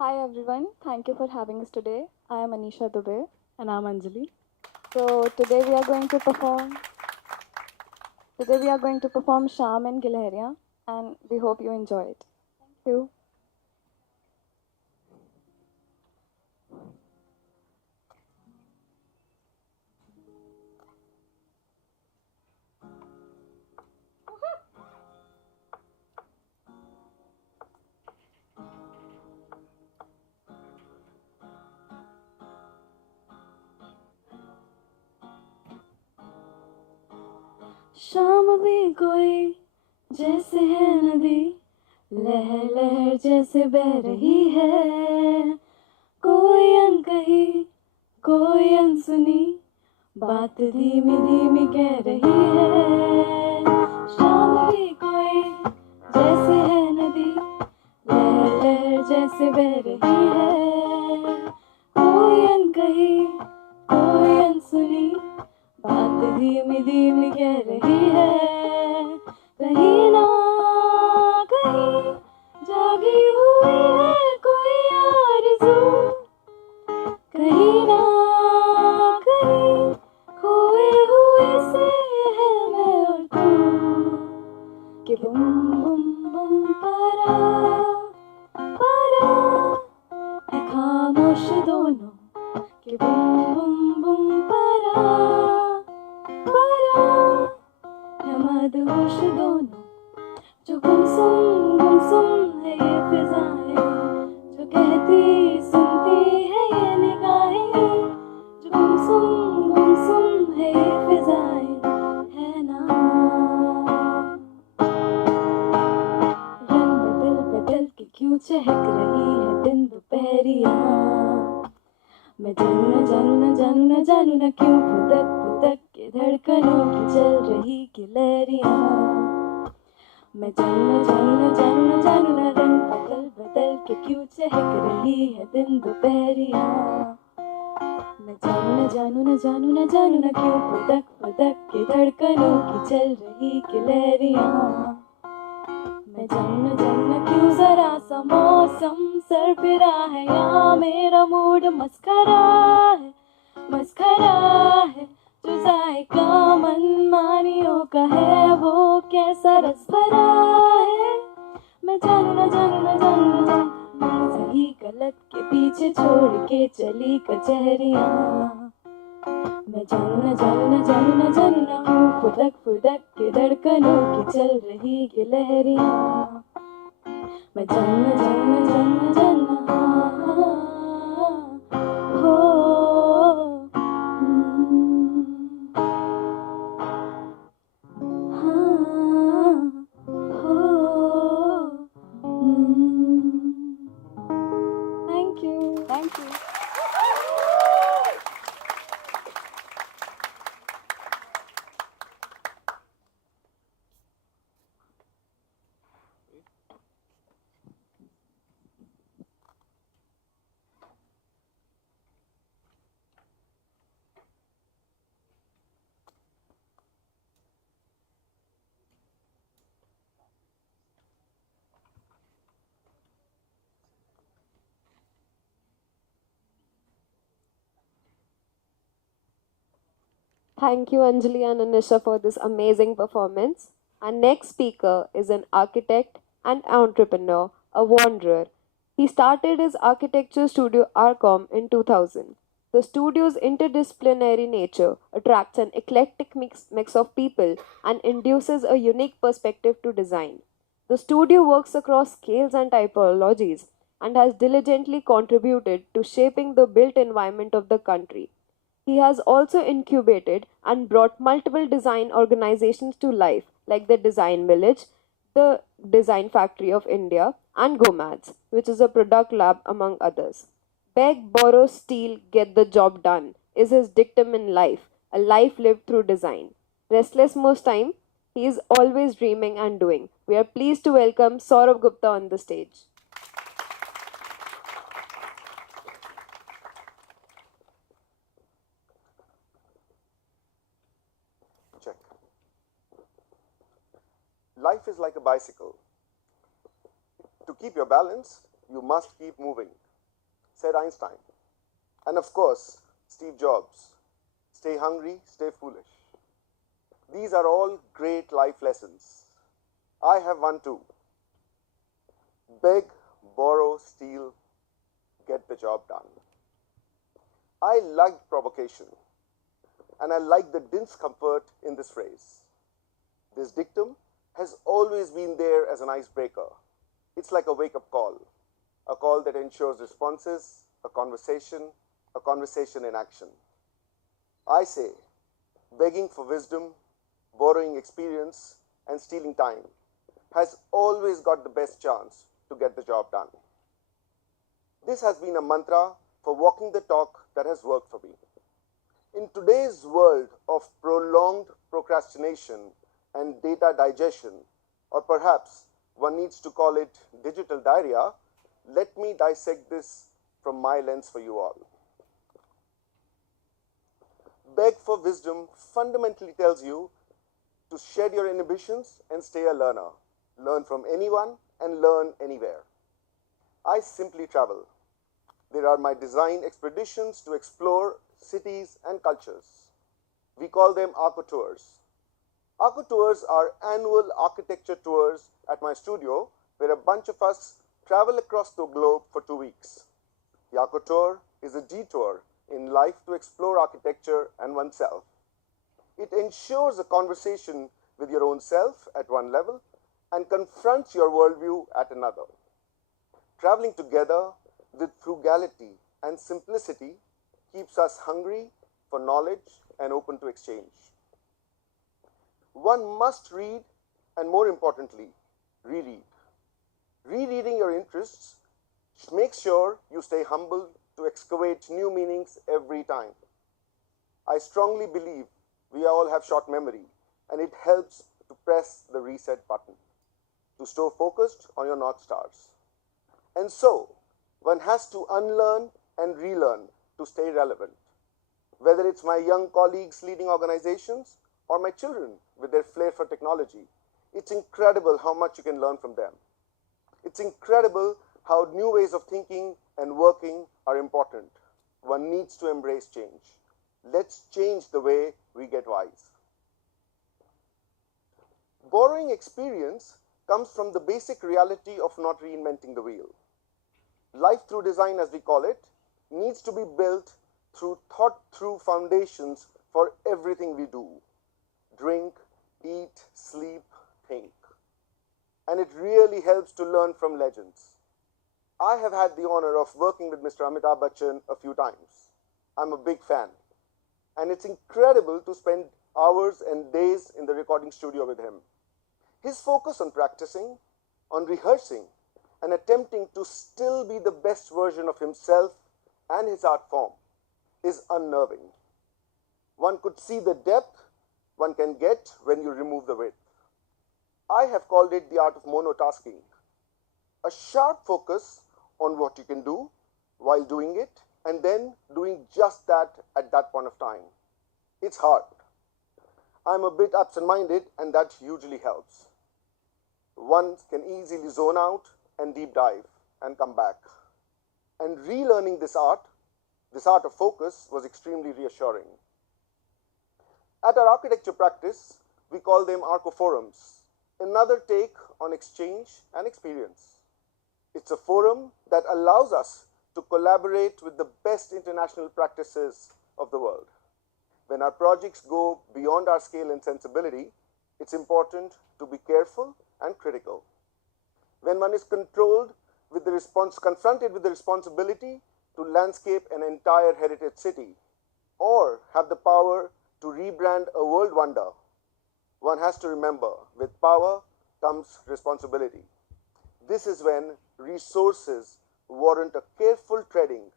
Hi everyone, thank you for having us today. I am Anisha Dubey. And I'm Anjali. So today we are going to perform Sham in Gilheriya and we hope you enjoy it. Thank you. शाम भी कोई जैसे है नदी, लहर लहर जैसे बह रही है। कोई अनकही कोई अनसुनी बात धीमी धीमी कह रही है। शाम भी कोई जैसे है नदी, लहर लहर जैसे बह रही है। कोई अनकही कोई अनसुनी बात धीमी धीमी कह रही है। कहीं ना कहीं जागी हुई है कोई आरज़ू, कहीं ना कहीं खोए हुए से है मैं और तू। कि बुम बुम बुम पारा पारा है खामोश दोनों, कि बुम बुम बुम पारा मदहोश दोनों। जो गुमसुम है ये फिजाएं, जो कहती सुनती है ये निगाहें। जो गुमसुम है ये फिजाएं, है ना। रंग बदल बदल के क्यों चहक रही है दिन दोपहरिया। मैं जानू ना क्यों फुदक फुदक के धड़कनों की चल रही गिलहरियाँ। मैं जानू ना रंग बदल बदल के क्यों चहक रही है दिन दोपहरिया। मैं जानू ना क्यों फुदक फुदक के धड़कनों की चल रही गिलहरियाँ। मैं जानू ना क्यों जरा सा मौसम सर फिरा है यहाँ। मेरा मूड मस्करा है जो जायका मनमानियों का है वो कैसा रस भरा है। मैं जानू ना मैं सही गलत के पीछे छोड़ के चली कचहरियाँ। मैं जानू ना क्यों फुदक फुदक के धड़कनों की चल रही गिलहरियाँ। मैं जानू हो Thank you. Thank you. Thank you, Anjali and Anisha, for this amazing performance. Our next speaker is an architect and entrepreneur, a wanderer. He started his architecture studio Arcom in 2000. The studio's interdisciplinary nature attracts an eclectic mix of people and induces a unique perspective to design. The studio works across scales and typologies and has diligently contributed to shaping the built environment of the country. He has also incubated and brought multiple design organizations to life, like the Design Village, the Design Factory of India, and GOMADS, which is a product lab, among others. Beg, borrow, steal, get the job done is his dictum in life, a life lived through design. Restless most time, he is always dreaming and doing. We are pleased to welcome Saurabh Gupta on the stage. Check. Life is like a bicycle. To keep your balance, you must keep moving. said Einstein. And of course, Steve Jobs. Stay hungry, stay foolish. These are all great life lessons. I have one too. Beg, borrow, steal, get the job done. I like provocation, and I like the discomfort in this phrase. This dictum has always been there as an icebreaker. It's like a wake-up call, a call that ensures responses, a conversation in action. I say, begging for wisdom, borrowing experience, and stealing time has always got the best chance to get the job done. This has been a mantra for walking the talk that has worked for me. In today's world of prolonged procrastination and data digestion, or perhaps one needs to call it digital diarrhea, let me dissect this from my lens for you all. Beg for wisdom fundamentally tells you to shed your inhibitions and stay a learner. Learn from anyone and learn anywhere. I simply travel. There are my design expeditions to explore cities and cultures. We call them Arco Tours. Arco Tours are annual architecture tours at my studio where a bunch of us travel across the globe for 2 weeks. The Arco Tour is a detour in life to explore architecture and oneself. It ensures a conversation with your own self at one level and confronts your worldview at another. Traveling together with frugality and simplicity keeps us hungry for knowledge and open to exchange. One must read and, more importantly, reread. Rereading your interests makes sure you stay humble to excavate new meanings every time. I strongly believe we all have short memory, and it helps to press the reset button to stay focused on your North Stars. And so, one has to unlearn and relearn to stay relevant. Whether it's my young colleagues leading organizations or my children with their flair for technology, it's incredible how much you can learn from them. It's incredible how new ways of thinking and working are important. One needs to embrace change. Let's change the way we get wise. Borrowing experience comes from the basic reality of not reinventing the wheel. Life through design, as we call it, needs to be built through thought-through foundations for everything we do. Drink, eat, sleep, think. And it really helps to learn from legends. I have had the honor of working with Mr. Amitabh Bachchan a few times. I'm a big fan. And it's incredible to spend hours and days in the recording studio with him. His focus on practicing, on rehearsing, and attempting to still be the best version of himself and his art form is unnerving. One could see the depth one can get when you remove the width. I have called it the art of monotasking. A sharp focus on what you can do while doing it, and then doing just that at that point of time. It's hard. I'm a bit absent-minded, and that hugely helps. One can easily zone out and deep dive and come back. And relearning this art of focus, was extremely reassuring. At our architecture practice, we call them Arco Forums, another take on exchange and experience. It's a forum that allows us to collaborate with the best international practices of the world. When our projects go beyond our scale and sensibility, it's important to be careful and critical. When one is confronted with the responsibility to landscape an entire heritage city, or have the power to rebrand a world wonder, one has to remember, with power comes responsibility. This is when resources warrant a careful treading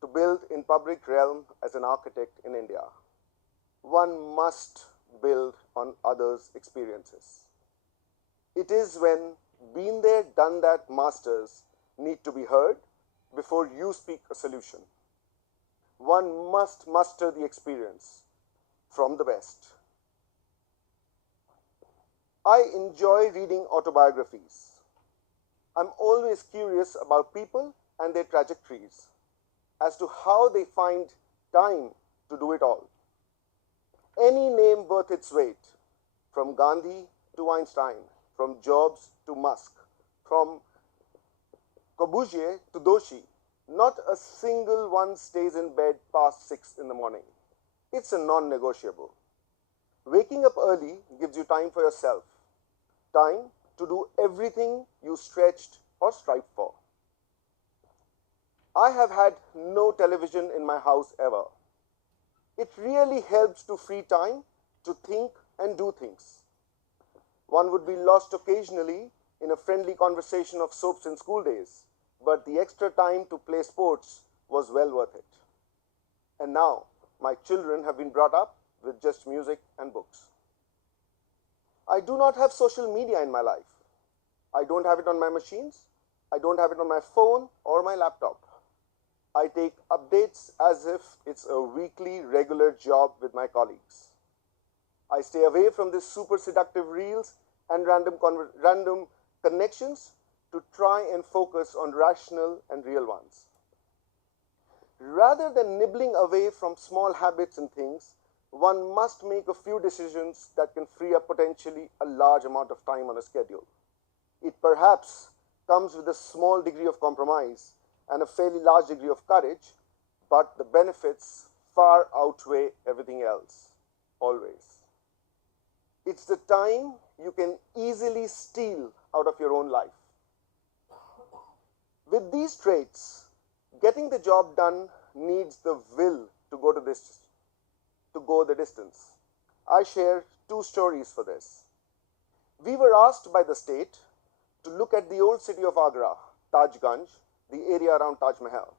to build in public realm as an architect in India. One must build on others' experiences. It is when been there, done that masters need to be heard before you speak a solution. One must muster the experience from the best. I enjoy reading autobiographies. I'm always curious about people and their trajectories. as to how they find time to do it all. Any name worth its weight, from Gandhi to Einstein, from Jobs to Musk, from Corbusier to Doshi, not a single one stays in bed past 6 in the morning. It's a non-negotiable. Waking up early gives you time for yourself, time to do everything you stretched or strived for. I have had no television in my house ever. It really helps to free time to think and do things. One would be lost occasionally in a friendly conversation of soaps in school days, but the extra time to play sports was well worth it. And now, my children have been brought up with just music and books. I do not have social media in my life. I don't have it on my machines. I don't have it on my phone or my laptop. I take updates as if it's a weekly, regular job with my colleagues. I stay away from these super seductive reels and random connections to try and focus on rational and real ones. Rather than nibbling away from small habits and things, one must make a few decisions that can free up potentially a large amount of time on a schedule. It perhaps comes with a small degree of compromise and a fairly large degree of courage, but the benefits far outweigh everything else, always. It's the time you can easily steal out of your own life. With these traits, getting the job done needs the will to go the distance. I share two stories for this. We were asked by the state to look at the old city of Agra, Tajganj, the area around Taj Mahal.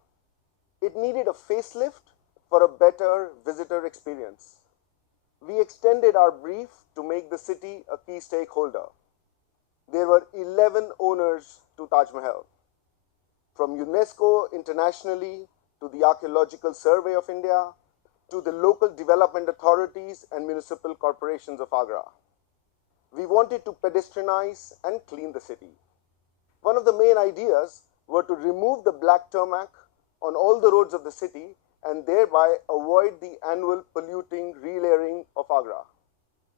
It needed a facelift for a better visitor experience. We extended our brief to make the city a key stakeholder. There were 11 owners to Taj Mahal, from UNESCO internationally to the Archaeological Survey of India to the local development authorities and municipal corporations of Agra. We wanted to pedestrianize and clean the city. One of the main ideas were to remove the black tarmac on all the roads of the city and thereby avoid the annual polluting relayering of Agra.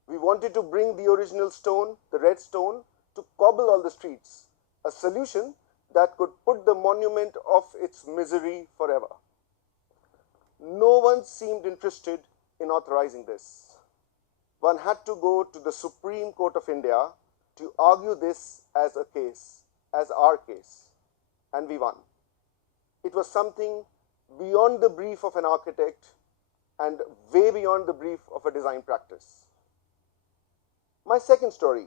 We wanted to bring the original stone, the red stone, to cobble all the streets, a solution that could put the monument off its misery forever. No one seemed interested in authorizing this. One had to go to the Supreme Court of India to argue this as our case, and we won. It was something beyond the brief of an architect and way beyond the brief of a design practice. My second story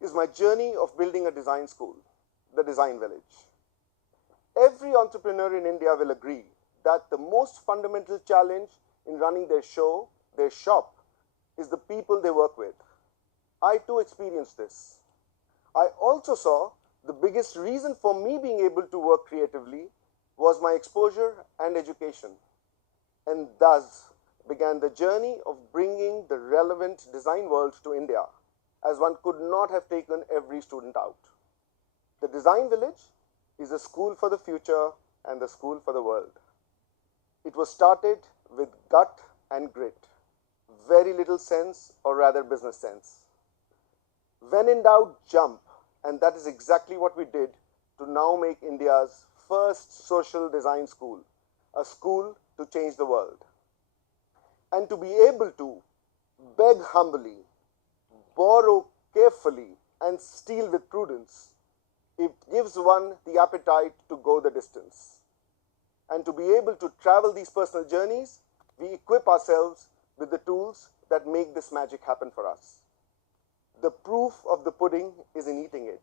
is my journey of building a design school, the Design Village. Every entrepreneur in India will agree that the most fundamental challenge in running their shop, is the people they work with. I too experienced this. I also saw the biggest reason for me being able to work creatively was my exposure and education, and thus began the journey of bringing the relevant design world to India, as one could not have taken every student out. The Design Village is a school for the future and the school for the world. It was started with gut and grit, very little sense, or rather business sense. When in doubt, jump, and that is exactly what we did to now make India's first social design school, a school to change the world. And to be able to beg humbly, borrow carefully, and steal with prudence, it gives one the appetite to go the distance. And to be able to travel these personal journeys, we equip ourselves with the tools that make this magic happen for us. The proof of the pudding is in eating it,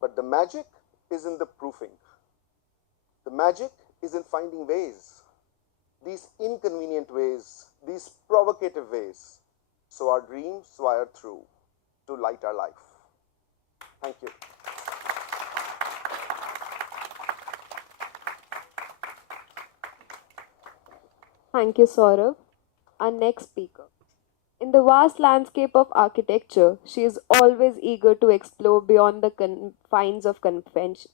but the magic is in the proofing. The magic is in finding ways, these inconvenient ways, these provocative ways, so our dreams wire through to light our life. Thank you. Thank you, Saurav. Our next speaker. In the vast landscape of architecture, she is always eager to explore beyond the confines of convention.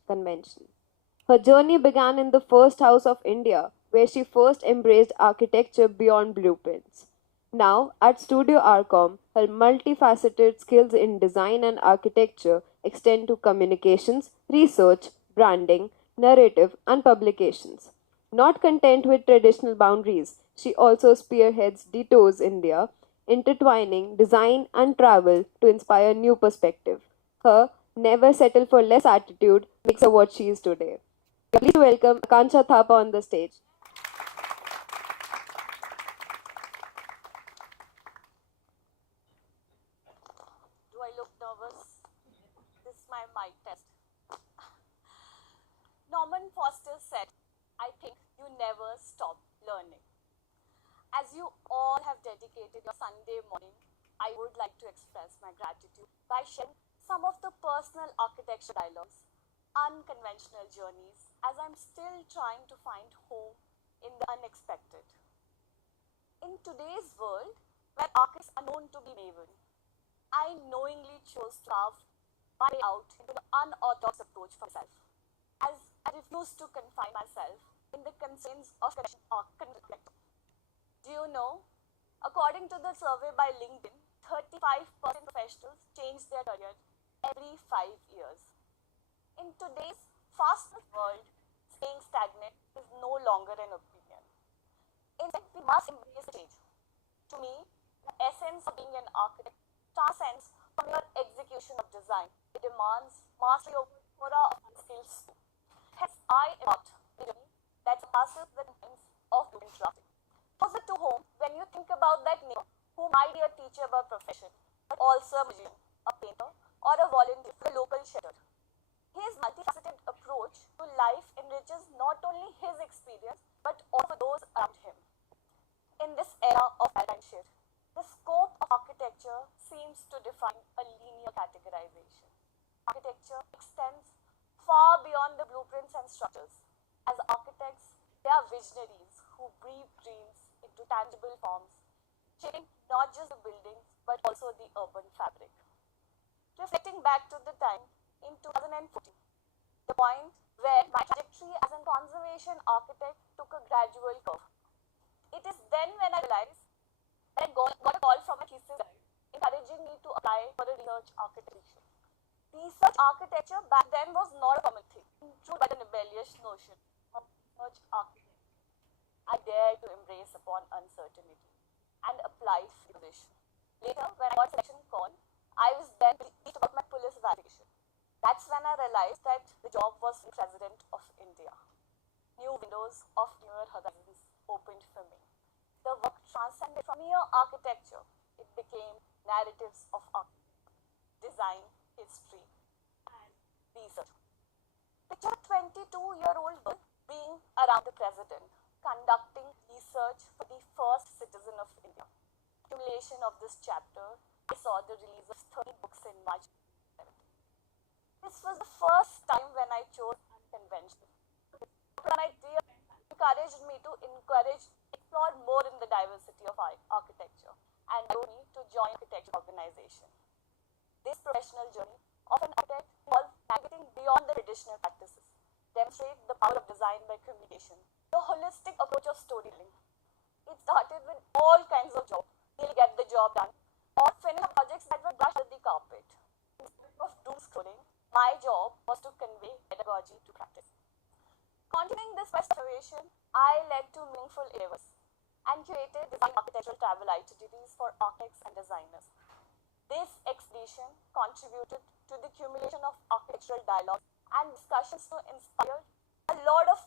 Her journey began in the first house of India, where she first embraced architecture beyond blueprints. Now, at Studio Arcom, her multifaceted skills in design and architecture extend to communications, research, branding, narrative, and publications. Not content with traditional boundaries, she also spearheads Detours India, intertwining design and travel to inspire new perspective. Her never settle for less attitude makes her what she is today. Please welcome Akanksha Thapa on the stage. Do I look nervous? This is my mic test. Norman Foster said, I think you never stop learning. As you all have dedicated your Sunday morning, I would like to express my gratitude by sharing some of the personal architecture dialogues, unconventional journeys, as I'm still trying to find home in the unexpected. In today's world, where architects are known to be maven, I knowingly chose to carve my way out into the unorthodox approach for myself, as I refuse to confine myself in the constraints of conventional architecture. Do you know? According to the survey by LinkedIn, 35% professionals change their career every 5 years. In today's fast-paced world, staying stagnant is no longer an opinion. Instead, we must embrace change. To me, the essence of being an architect transcends from your execution of design. It demands mastery over the aura of skills. Hence, I adopt a journey that passes the lines of blueprint drafting. Closer to home when you think about that neighbor who might be a teacher by profession, but also a magician, a painter, or a volunteer for a local shelter. His multifaceted approach to life enriches not only his experience but also those around him. In this era of paradigm shift, the scope of architecture seems to define a linear categorization. Architecture extends far beyond the blueprints and structures. As architects, they are visionaries who breathe dreams into tangible forms, shaping not just the buildings but also the urban fabric. Reflecting back to the time in 2014, the point where my trajectory as a conservation architect took a gradual curve. It is then when I realized that I got a call from my thesis guide encouraging me to apply for a research architecture. Research architecture back then was not a common thing, intruded by the rebellious notion of research architecture. I dared to embrace upon uncertainty and applied for the position. Later, when I got a selection call, I was then briefed about my police evaluation. That's when I realized that the job was the President of India. New windows of newer horizons opened for me. The work transcended from mere architecture. It became narratives of architecture, design, history, and research. Picture a 22-year-old girl being around the president, conducting research for the first citizen of India. Accumulation of this chapter, I saw the release of 30 books in March 2017. This was the first time when I chose unconventional. An idea encouraged me to explore more in the diversity of architecture and drove me to join architecture organization. This professional journey of an architect involves navigating beyond the traditional practices, demonstrate the power of design by communication, the holistic approach of storytelling. It started with all kinds of jobs, really get the job done, or finish projects that were brushed under the carpet. Instead of doom scrolling, my job was to convey pedagogy to practice. Continuing this restoration, I led to meaningful endeavors and curated design architectural travel itineraries for architects and designers. This expedition contributed to the accumulation of architectural dialogues and discussions to inspire a lot of